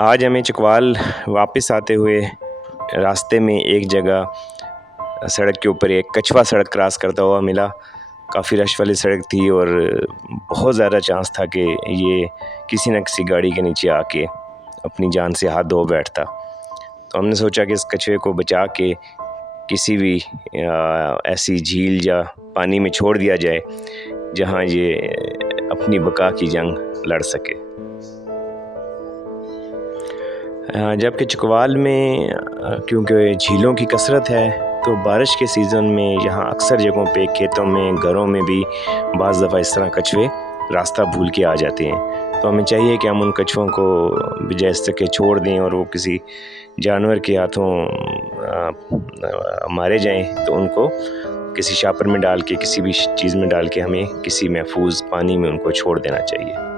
आज हमें चकवाल वापस आते हुए रास्ते में एक जगह सड़क के ऊपर एक कछुआ सड़क क्रॉस करता हुआ मिला। काफ़ी रश वाली सड़क थी और बहुत ज़्यादा चांस था कि ये किसी न किसी गाड़ी के नीचे आके अपनी जान से हाथ धो बैठता। तो हमने सोचा कि इस कछुए को बचा के किसी भी ऐसी झील या पानी में छोड़ दिया जाए जहाँ ये अपनी बका की जंग लड़ सके। जबकि चकवाल में क्योंकि झीलों की कसरत है तो बारिश के सीज़न में यहाँ अक्सर जगहों पे खेतों में घरों में भी बाज़ दफ़ा इस तरह कछुए रास्ता भूल के आ जाते हैं। तो हमें चाहिए कि हम उन कछुओं को बजाय इसके के छोड़ दें और वो किसी जानवर के हाथों मारे जाएं, तो उनको किसी शापर में डाल के किसी भी चीज़ में डाल के हमें किसी महफूज पानी में उनको छोड़ देना चाहिए।